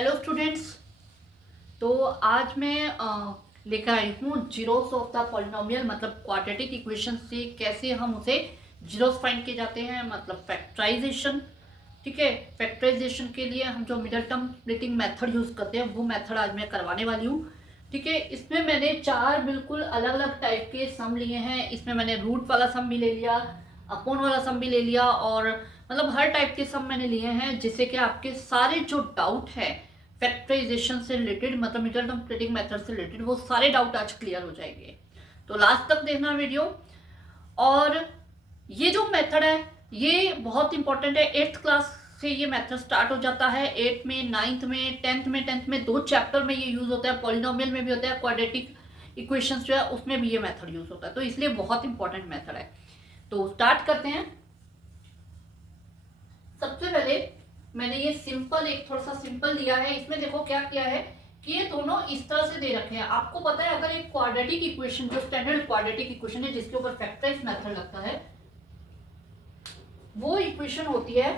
Hello students. तो आज मैं लेकर आई हूँ जीरोस ऑफ द पॉलिनोमियल, मतलब क्वाड्रेटिक इक्वेशन से कैसे हम उसे जीरोस फाइंड किए जाते हैं, मतलब फैक्टराइजेशन। ठीक है, फैक्टराइजेशन के लिए हम जो middle term splitting method use करते हैं वो मेथड आज मैं करवाने वाली हूँ। ठीक है, इसमें मैंने चार बिल्कुल अलग अलग टाइप के सम लिए हैं। इसमें मैंने रूट वाला सम भी ले लिया, अपोन वाला सम भी ले लिया, और मतलब हर टाइप के सम मैंने लिए हैं, जिससे कि आपके सारे जो डाउट है फैक्टराइजेशन से रिलेटेड, मतलब मिडल टर्म स्प्लिटिंग मेथड से रिलेटेड, वो सारे डाउट आज क्लियर हो जाएंगे। तो लास्ट तक देखना वीडियो। और ये जो मेथड है ये बहुत इंपॉर्टेंट है। 8th क्लास से ये मेथड स्टार्ट हो जाता है। 8th में, 9th में, 10th में दो चैप्टर में ये यूज होता है। पॉलिनोमियल में भी होता है, क्वाड्रेटिक इक्वेशंस जो है उसमें भी ये मेथड यूज होता है, तो इसलिए बहुत इंपॉर्टेंट मेथड है। तो स्टार्ट करते हैं। सबसे पहले मैंने ये सिंपल, एक थोड़ा सा सिंपल लिया है। इसमें देखो क्या किया है कि ये दोनों इस तरह से दे रखे हैं। आपको पता है अगर एक क्वाड्रेटिक इक्वेशन, जो स्टैंडर्ड क्वाड्रेटिक इक्वेशन है जिसके ऊपर फैक्टराइज मेथड लगता है, वो इक्वेशन होती है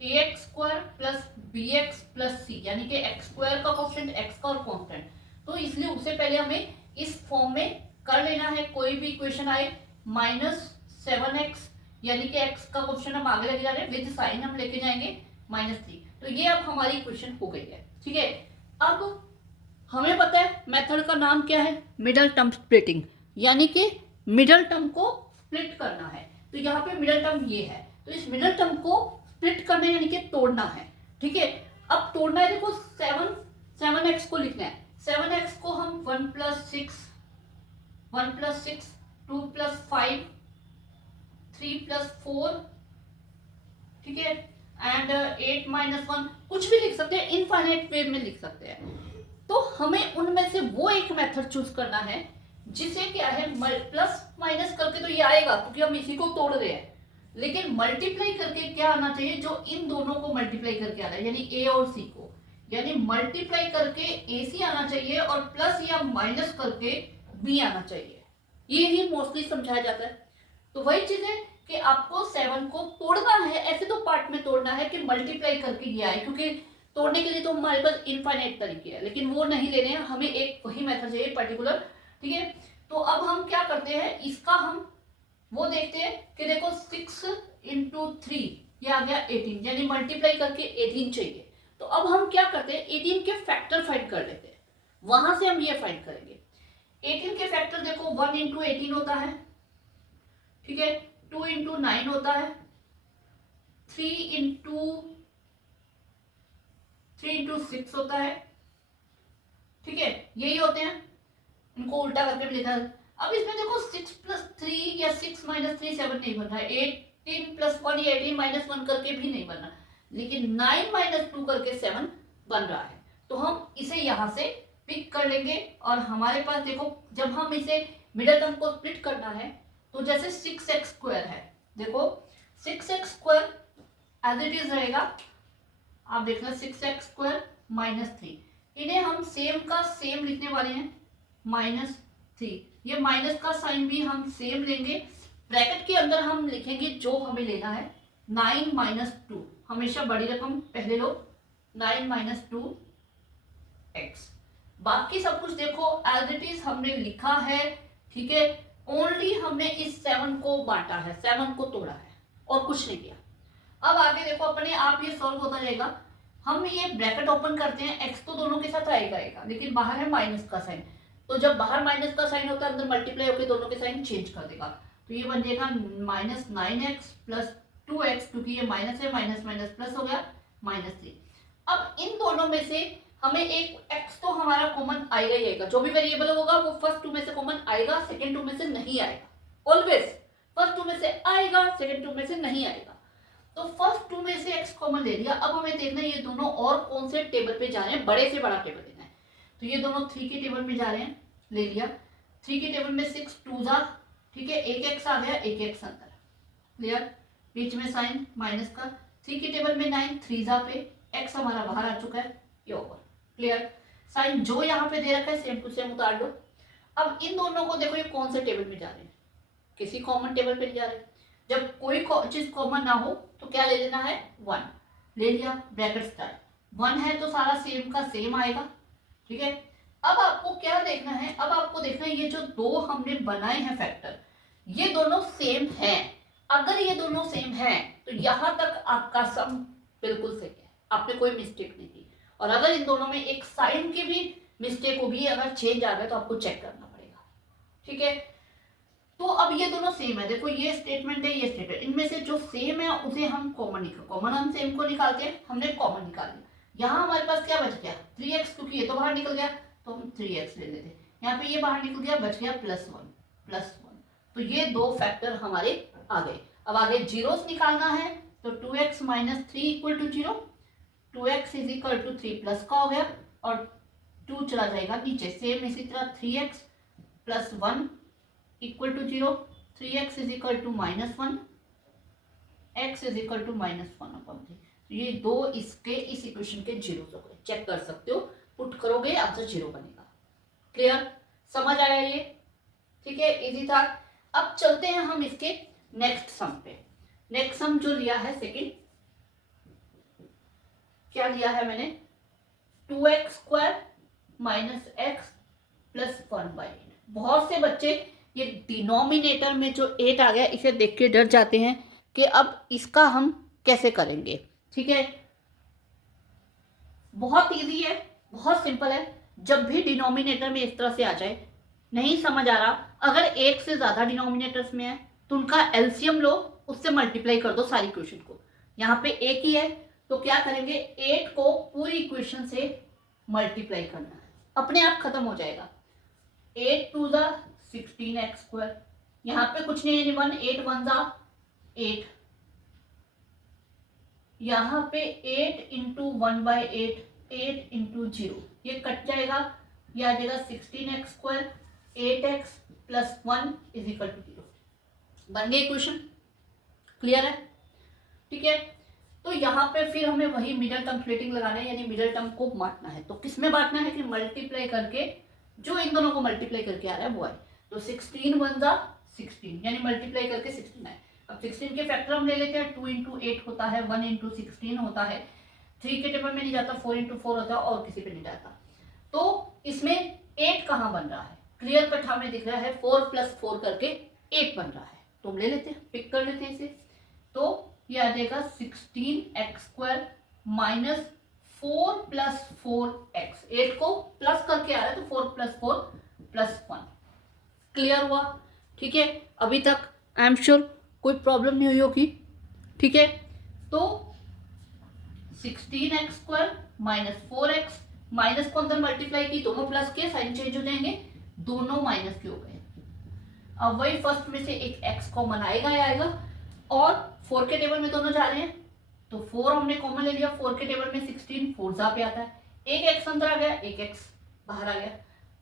ax square plus bx plus c, यानी कि x स्क्वायर का कॉन्स्टेंट, x का और कॉन्स्टेंट। तो इसलिए उससे पहले हमें इस फॉर्म में कर लेना है। कोई भी इक्वेशन आए -7x, यानी कि x का क्वेश्चन हम आगे लेके जा रहे हैं, विद साइन हम लेके जाएंगे -3। तो ये अब हमारी इक्वेशन हो गई है। ठीक है, अब हमें पता है मेथड का नाम क्या है, मिडल टर्म स्प्लिटिंग, यानी कि मिडल टर्म को स्प्लिट करना है। तो यहाँ पे मिडल टर्म ये है, तो इस मिडल टर्म को स्प्लिट करना है, यानी कि तोड़ना है। ठीक है, अब तोड़ना है, देखो 7x को लिखना है। 7x को हम 1 + 6, 2 + 5, 3 + 4, ठीक है, एंड 8 - 1, कुछ भी लिख सकते हैं, इनफाइनाइट वे में लिख सकते हैं। तो हमें उनमें से वो एक मेथड चूज करना है जिसे क्या है, प्लस माइनस करके तो ये आएगा क्योंकि हम इसी को तोड़ रहे हैं, लेकिन मल्टीप्लाई करके क्या आना चाहिए, जो इन दोनों को मल्टीप्लाई करके आ रहा है, यानी ए और सी को, यानी मल्टीप्लाई करके ए सी आना चाहिए और प्लस या माइनस करके बी आना चाहिए। ये ही मोस्टली समझाया जाता है। तो वही चीज है कि आपको 7 को तोड़ना है, ऐसे तो पार्ट में तोड़ना है कि मल्टीप्लाई करके ये आए, क्योंकि तोड़ने के लिए तो हमारे पास इनफाइनाइट तरीके हैं, लेकिन वो नहीं ले रहे हैं, हमें एक वही मेथड चाहिए पर्टिकुलर। ठीक है, तो अब हम क्या करते हैं, इसका हम वो देखते हैं कि देखो 6 × 3 ये आ गया 18, यानी मल्टीप्लाई करके 18 चाहिए। तो अब हम क्या करते हैं, 18 के फैक्टर फाइंड कर लेते हैं, वहां से हम ये फाइंड करेंगे। 18 के फैक्टर देखो 1 × 18 होता है, ठीक है, 2 × 9 होता है, 3 × 6 होता है। ठीक है, यही होते हैं, इनको उल्टा करके भी लिखा है। अब इसमें देखो 6 + 3 या 6 - 3 7 नहीं बन रहा है, 18 + 1 या 18 - 1 करके भी नहीं बन रहा, लेकिन 9 - 2 करके 7 बन रहा है। तो हम इसे यहां से पिक कर लेंगे, और हमारे पास देखो जब हम इसे मिडल टर्म को स्प्लिट करना है, तो जैसे 6x² है, देखो 6x² एज इट इज रहेगा। आप देखना 6x² - 3, इन्हें हम सेम का सेम लिखने वाले हैं, -3। ये माइनस का साइन भी हम सेम लेंगे, ब्रैकेट के अंदर हम लिखेंगे जो हमें लेना है, 9 - 2, हमेशा बड़ी रकम पहले लो, 9 - 2x। बाकी सब कुछ देखो एज इट इज हमने लिखा है। ठीक है, ओनली हमने इस 7 को बांटा है, 7 को तोड़ा है और कुछ नहीं किया। अब आगे देखो अपने आप ये सॉल्व होता जाएगा। हम ये ब्रैकेट ओपन करते हैं, x तो दोनों के साथ आएगा, लेकिन बाहर है माइनस का साइन, तो जब बाहर माइनस का साइन होता है अंदर मल्टीप्लाई होकर दोनों के साइन चेंज कर देगा। तो ये बन जाएगा -9x + 2x, क्योंकि ये माइनस है, माइनस माइनस प्लस हो गया, -3। अब इन दोनों में से हमें एक x तो हमारा कॉमन आएगा ही आएगा, जो भी वेरिएबल होगा वो फर्स्ट 2 में से कॉमन आएगा, सेकंड 2 में से नहीं आएगा। ऑलवेज फर्स्ट 2 में से आएगा, सेकंड 2 में से नहीं आएगा। तो फर्स्ट 2 में से x कॉमन ले लिया। अब हमें देखना है ये दोनों और कौन से टेबल पे जा रहे हैं, बड़े से बड़ा टेबल लेना है। तो ये दोनों 3 के टेबल में जा रहे हैं, ले लिया। 3 के टेबल में 6 2 जा, ठीक है, एक x आ गया, एक x अंदर, क्लियर, बीच में साइन माइनस का। 3 के टेबल में 9 3 जा पे, x हमारा बाहर आ चुका है, ये ओवर, क्लियर। साइन जो यहाँ पे दे रखा है सेम टू सेम उतार दो। अब इन दोनों को देखो ये कौन से टेबल में जा रहे हैं, किसी कॉमन टेबल पे जा रहे हैं। जब कोई चीज कॉमन ना हो तो क्या ले लेना है, 1 ले लिया, ब्रैकेट स्टार्ट, 1 है तो सारा सेम का सेम आएगा, ठीक है। अब आपको क्या देखना है, अब आपको देखना है ये जो दो हमने बनाए हैं फैक्टर, ये दोनों सेम हैं। अगर ये दोनों सेम हैं तो यहां तक आपका सम बिल्कुल सही है, आपने कोई मिस्टेक नहीं की। और अगर इन दोनों में एक साइन की भी मिस्टेक होगी, अगर चेंज आ गया तो आपको चेक करना पड़ेगा, ठीक है। तो अब ये दोनों सेम है, देखो ये स्टेटमेंट है, ये स्टेटमेंट, इनमें से जो सेम है उसे हम कॉमन हम सेम को निकालते हैं, हमने कॉमन निकाल लिया। यहाँ हमारे पास क्या बच गया 3x, क्योंकि ये तो बाहर निकल गया तो हम 3x ले लेते। यहाँ पे ये बाहर निकल गया, बच गया +1। तो ये दो फैक्टर हमारे आ गए। अब आगे जीरोस निकालना है, तो 2x - 3 = 0, 2x = 3 प्लस का हो गया और 2 चला जाएगा नीचे। सेम इसी तरह 3x + 1 = 0, 3x = -1, x = -1/3। तो ये दो इसके इस इक्वेशन के जीरोस हो गए, चेक कर सकते हो, पुट करोगे आंसर 0 बनेगा। क्लियर, समझ आया ये, ठीक है, इजी था। अब चलते हैं हम इसके नेक्स्ट सम पे। नेक्स्ट सम जो लिया है सेकंड, क्या लिया है मैंने, 2x² - x + 1/8। बहुत से बच्चे ये डिनोमिनेटर में जो 8 आ गया इसे देख के डर जाते हैं कि अब इसका हम कैसे करेंगे, ठीक है। बहुत इजी है, बहुत सिंपल है। जब भी डिनोमिनेटर में इस तरह से आ जाए, नहीं समझ आ रहा, अगर एक से ज्यादा डिनोमिनेटर्स में है तो उनका एलसीएम लो, उससे मल्टीप्लाई कर दो सारी इक्वेशन को। यहाँ पे एक ही है तो क्या करेंगे, 8 को पूरी इक्वेशन से मल्टीप्लाई करना है, अपने आप खत्म हो जाएगा। 8 × 2 = 16x², यहाँ पे कुछ नहीं है, 1 8 1 = 8, यहाँ पे 8 × 1/8, 8 × 0, ये कट जाएगा, ये आ जाएगा 16x², 8x + 1 = 0। बन गई इक्वेशन, क्लियर है, ठीक है। तो यहाँ पे फिर हमें वही मिडल टर्म स्प्लिटिंग लगाना है, यानी मिडल टर्म को बांटना है। तो किसमें बांटना है कि मल्टीप्लाई करके, जो इन दोनों को मल्टीप्लाई करके आ रहा है वो आए। तो 16 1 = 16, यानी मल्टीप्लाई करके 16 आए। अब 16 के फैक्टर हम ले लेते हैं, 2 × 8 होता है, 1 × 16 होता है, 3 के टेबल में नहीं जाता, 4 × 4 होता है, और किसी पे नहीं जाता। तो इसमें 8 कहाँ बन रहा है, क्लियर कट हमें दिख रहा है, 4 + 4 करके 8 बन रहा है। तो हम ले लेते हैं, पिक कर लेते हैं इसे। तो ये आ जाएगा 16x² - 4 + 4x, 8 को प्लस करके आ रहा है तो 4 + 4 + 1। क्लियर हुआ, ठीक है। अभी तक आई एम श्योर कोई प्रॉब्लम नहीं हुई होगी, ठीक है। तो 16x² - 4x, माइनस को अंदर मल्टीप्लाई की, दोनों प्लस के, साइन चेंज हो जाएंगे, दोनों माइनस के हो गए। अब वही फर्स्ट में से एक x कॉमन आएगा ही आएगा, और 4 के टेबल में दोनों जा रहे हैं तो 4 हमने कॉमन ले लिया, 4 के टेबल में 16 4 पे आता है, एक x अंदर आ गया, एक x बाहर आ गया,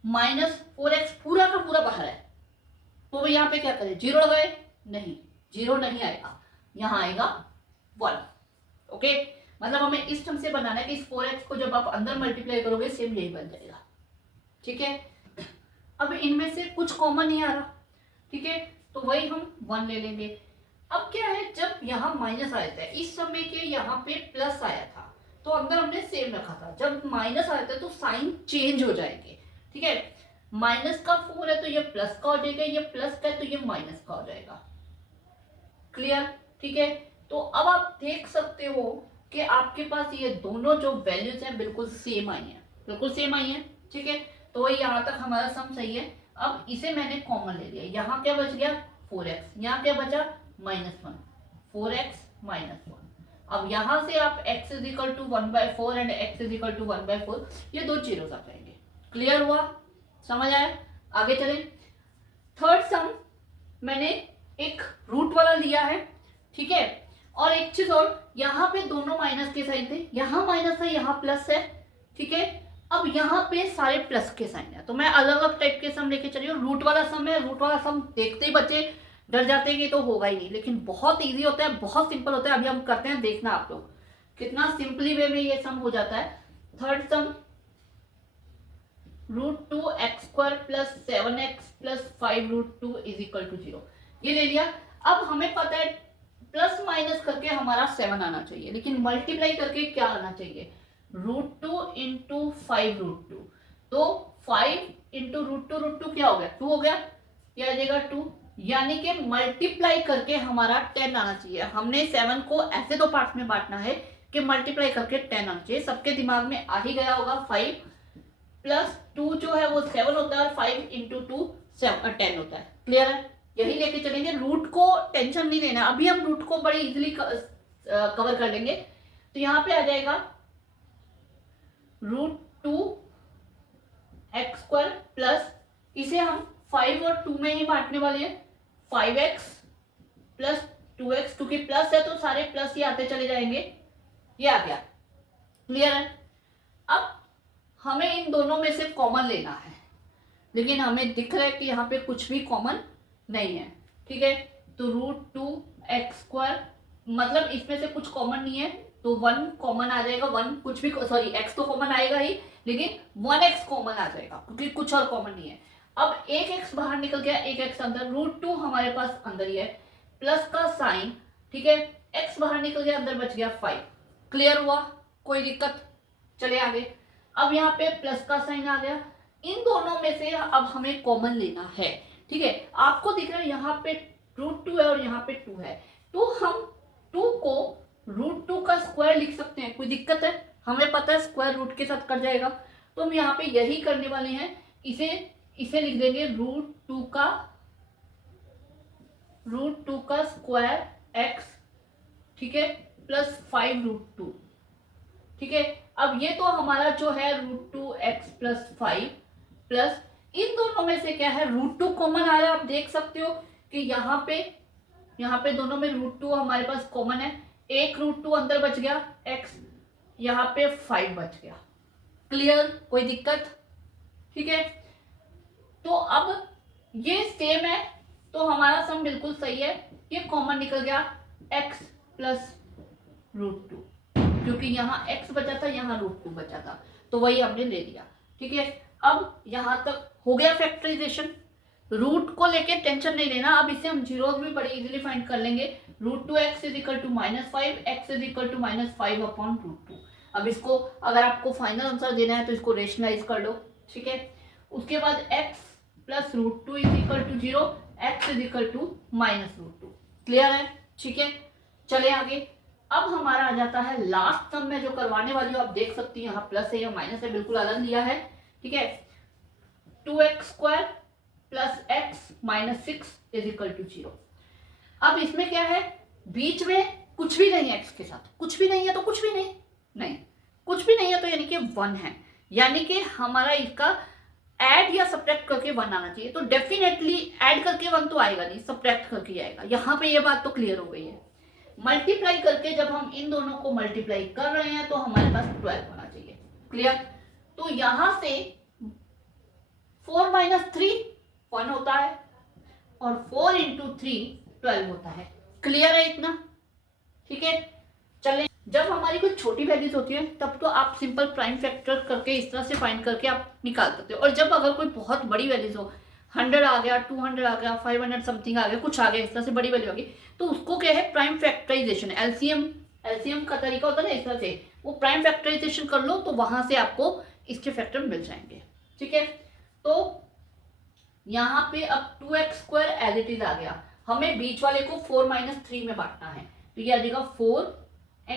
-4x पूरा का पूरा बाहर है। तो यहाँ पे क्या करें, 0 लगाए, नहीं 0 नहीं आएगा, यहाँ आएगा 1। ओके, मतलब हमें इस ढंग से बनाना है कि इस 4x को जब आप अंदर मल्टीप्लाई करोगे सेम यही बन जाएगा, ठीक है। अब इनमें से कुछ कॉमन नहीं आ रहा, ठीक है, तो वही हम 1 ले लेंगे। अब क्या है, जब यहाँ माइनस आया था, इस समय के यहाँ पे प्लस आया था तो अंदर हमने सेम रखा था, जब माइनस आया था तो साइन चेंज हो जाएंगे, ठीक है। माइनस का 4 है तो ये प्लस का हो जाएगा, ये प्लस का है तो ये माइनस का हो जाएगा, क्लियर, ठीक है। तो अब आप देख सकते हो कि आपके पास ये दोनों जो वैल्यूज हैं बिल्कुल सेम आई हैं, बिल्कुल सेम आई हैं, ठीक है। तो यहाँ तक हमारा सम सही है। अब इसे मैंने कॉमन ले लिया, यहाँ क्या बच गया 4x, यहाँ क्या बचा -1, 4x - 1। अब यहाँ से आप x = 1/4 एंड x = 1/4, ये दो जीरोस आ जाएंगे, क्लियर हुआ, समझ आया, आगे चलें। थर्ड सम मैंने एक रूट वाला लिया है, ठीक है। और एक चीज और, यहाँ पे दोनों माइनस के साइन थे, यहाँ माइनस है, यहाँ प्लस है, ठीक है। अब यहाँ पे सारे प्लस के साइन है, तो मैं अलग अलग टाइप के सम लेके चली हूँ। रूट वाला सम है, रूट वाला सम देखते ही बच्चे डर जाते हैं कि तो होगा ही नहीं, लेकिन बहुत इजी होता है, बहुत सिंपल होता है। अभी हम करते हैं, देखना आप लोग कितना सिंपली वे में ये सम हो जाता है। थर्ड सम, √2x² + 7x + 5√2 = 0, ये ले लिया। अब हमें पता है प्लस माइनस करके हमारा 7 आना चाहिए, लेकिन मल्टीप्लाई करके क्या आना चाहिए, √2 इंटू 5√2, तो 5 इंटू √2 क्या हो गया, 2 हो गया, क्या आ जाएगा 2, यानी कि मल्टीप्लाई करके हमारा 10 आना चाहिए। हमने 7 को ऐसे दो पार्ट में बांटना है कि मल्टीप्लाई करके 10 आना चाहिए। सबके दिमाग में आ ही गया होगा, 5 प्लस 2 जो है वो 7 होता है और 5 इंटू 2 10 होता है। क्लियर है, यही लेके चलेंगे। रूट को टेंशन नहीं लेना, अभी हम रूट को बड़ी इजीली कवर कर लेंगे। तो यहाँ पे आ जाएगा √2x² प्लस, इसे हम 5 और 2 में ही बांटने वाले हैं, 5x प्लस 2x, क्योंकि प्लस है तो सारे प्लस ही आते चले जाएंगे। ये आ गया, क्लियर है। अब हमें इन दोनों में से कॉमन लेना है, लेकिन हमें दिख रहा है कि यहाँ पे कुछ भी कॉमन नहीं है, ठीक है। तो √2x², मतलब इसमें से कुछ कॉमन नहीं है, तो 1 कॉमन आ जाएगा, 1 कुछ भी, सॉरी x तो कॉमन आएगा ही, लेकिन 1x कॉमन आ जाएगा क्योंकि कुछ और कॉमन नहीं है। अब एक x बाहर निकल गया, एक x अंदर, √2 हमारे पास अंदर ही है, प्लस का साइन, ठीक है, x बाहर निकल गया, अंदर बच गया 5। क्लियर हुआ, कोई दिक्कत, चले आगे। अब यहाँ पे प्लस का साइन आ गया, इन दोनों में से अब हमें कॉमन लेना है, ठीक है। आपको दिख रहा है यहाँ पे √2 है और यहाँ पे 2 है, तो हम 2 को √2 का स्क्वायर लिख सकते हैं, कोई दिक्कत है, हमें पता है स्क्वायर रूट के साथ कट जाएगा, तो हम यहाँ पे यही करने वाले हैं। इसे लिख देंगे √2 का स्क्वायर x, ठीक है, प्लस 5√2, ठीक है। अब ये तो हमारा जो है √2x प्लस 5 प्लस, इन दोनों में से क्या है, √2 कॉमन आ रहा है। आप देख सकते हो कि यहाँ पे दोनों में √2 हमारे पास कॉमन है, एक √2 अंदर बच गया x, यहाँ पे 5 बच गया। क्लियर, कोई दिक्कत, ठीक है। तो अब ये सेम है, तो हमारा सम बिल्कुल सही है, ये कॉमन निकल गया x प्लस √2, क्योंकि यहाँ x बचा था, यहाँ √2 बचा था, तो वही हमने ले लिया, ठीक है। अब यहाँ तक हो गया फैक्टराइजेशन, रूट को लेके टेंशन नहीं लेना। अब इसे हम जीरोस भी बड़ी इजीली फाइंड कर लेंगे। √2x is equal to -5, x is equal to -5/√2। अब इसको अगर आपको फाइनल आंसर देना है तो इसको रेशनलाइज कर लो, ठीक है। उसके बाद x plus √2 is equal to 0, x is equal to -√2। Clear है, ठीक है, चले आगे। अब हमारा आ जाता है लास्ट सम में जो करवाने वाली हो, आप देख सकती हैं यहाँ प्लस है या माइनस है, बिल्कुल अलग लिया है, ठीक है। 2x² plus x minus 6 is equal to 0। अब इसमें क्या है, बीच में कुछ भी नहीं है, x के साथ कुछ भी नहीं है, तो कुछ भी नहीं कुछ भी नहीं है, तो यानी कि 1 है, यानी कि हमारा इसका ऐड या सब्ट्रैक्ट करके 1 आना चाहिए। तो डेफिनेटली ऐड करके 1 तो आएगा नहीं, सब्ट्रैक्ट करके आएगा। यहाँ पे ये बात तो क्लियर हो गई है। मल्टीप्लाई करके जब हम इन दोनों को मल्टीप्लाई कर रहे हैं तो हमारे पास 12 होना चाहिए। क्लियर, तो यहां से 4 - 3 1 होता है और 4 × 3 12 होता है। क्लियर है इतना, ठीक है। चलें, जब हमारी कोई छोटी वैल्यूज होती है तब तो आप सिंपल प्राइम फैक्टर करके इस तरह से फाइंड करके आप निकाल सकते हो, और जब अगर कोई बहुत बड़ी वैल्यूज हो, 100 आ गया, 200 आ गया, 500 समथिंग आ गया, कुछ आ गया, इस तरह से बड़ी वैल्यू आ गई, तो उसको क्या है, प्राइम फैक्टराइजेशन, एलसीएम का तरीका होता है ना, इस तरह से वो प्राइम फैक्टराइजेशन कर लो, तो वहां से आपको इसके फैक्टर मिल जाएंगे, ठीक है। तो यहाँ पे अब 2x² एज इट इज आ गया, हमें बीच वाले को 4 - 3 में बांटना है, तो ये आ जाएगा 4x -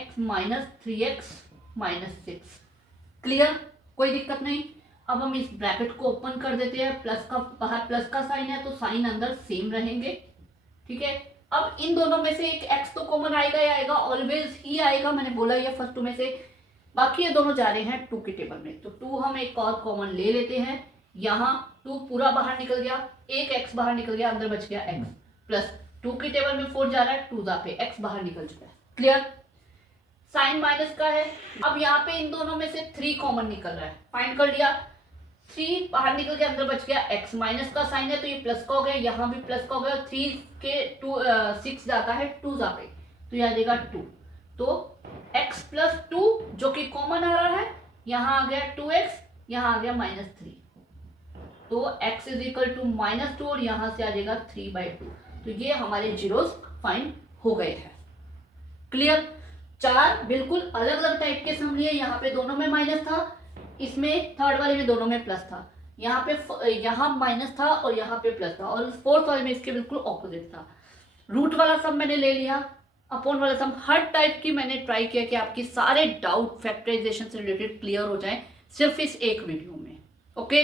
3x - 6। क्लियर, कोई दिक्कत नहीं। अब हम इस ब्रैकेट को ओपन कर देते हैं, प्लस का बाहर प्लस का साइन है तो साइन अंदर सेम रहेंगे, ठीक है। अब इन दोनों में से एक x तो कॉमन आएगा ही आएगा, ऑलवेज ही आएगा, मैंने बोला ये फर्स्ट 2 में से, बाकी ये दोनों जा रहे हैं 2 के टेबल में, तो 2 हम एक और कॉमन ले लेते हैं। यहाँ 2 पूरा बाहर निकल गया, एक x बाहर निकल गया, अंदर बच गया x, प्लस 2 के टेबल में 4 जा रहा है, 2 पे x बाहर निकल चुका है। क्लियर, साइन माइनस का है। अब यहाँ पे इन दोनों में से 3 कॉमन निकल रहा है, फाइंड कर लिया, 3 बाहर निकल के अंदर बच गया, x माइनस का साइन है तो ये प्लस का हो गया, यहाँ भी प्लस का हो गया, 3 के 6 जाता है 2 पे, तो ये आ जाएगा 2, तो x प्लस 2 जो कि कॉमन आ रहा है, यहाँ आ गया 2x, यहाँ आ गया -3, तो x इज इक्वल टू -2 और यहाँ से आ जाएगा 3/2। तो ये हमारे जीरोस फाइंड हो गए हैं। क्लियर, 4 बिल्कुल अलग अलग टाइप के सम लिए, यहाँ पे दोनों में माइनस था, इसमें थर्ड वाले में दोनों में प्लस था, यहाँ पे यहाँ माइनस था और यहाँ पे प्लस था, और फोर्थ वाले में इसके बिल्कुल ऑपोजिट था। रूट वाला सम मैंने ले लिया, अपॉन वाला सम, हर टाइप की मैंने ट्राई किया कि आपकी सारे डाउट फैक्टराइजेशन से रिलेटेड क्लियर हो जाए सिर्फ इस एक वीडियो में। ओके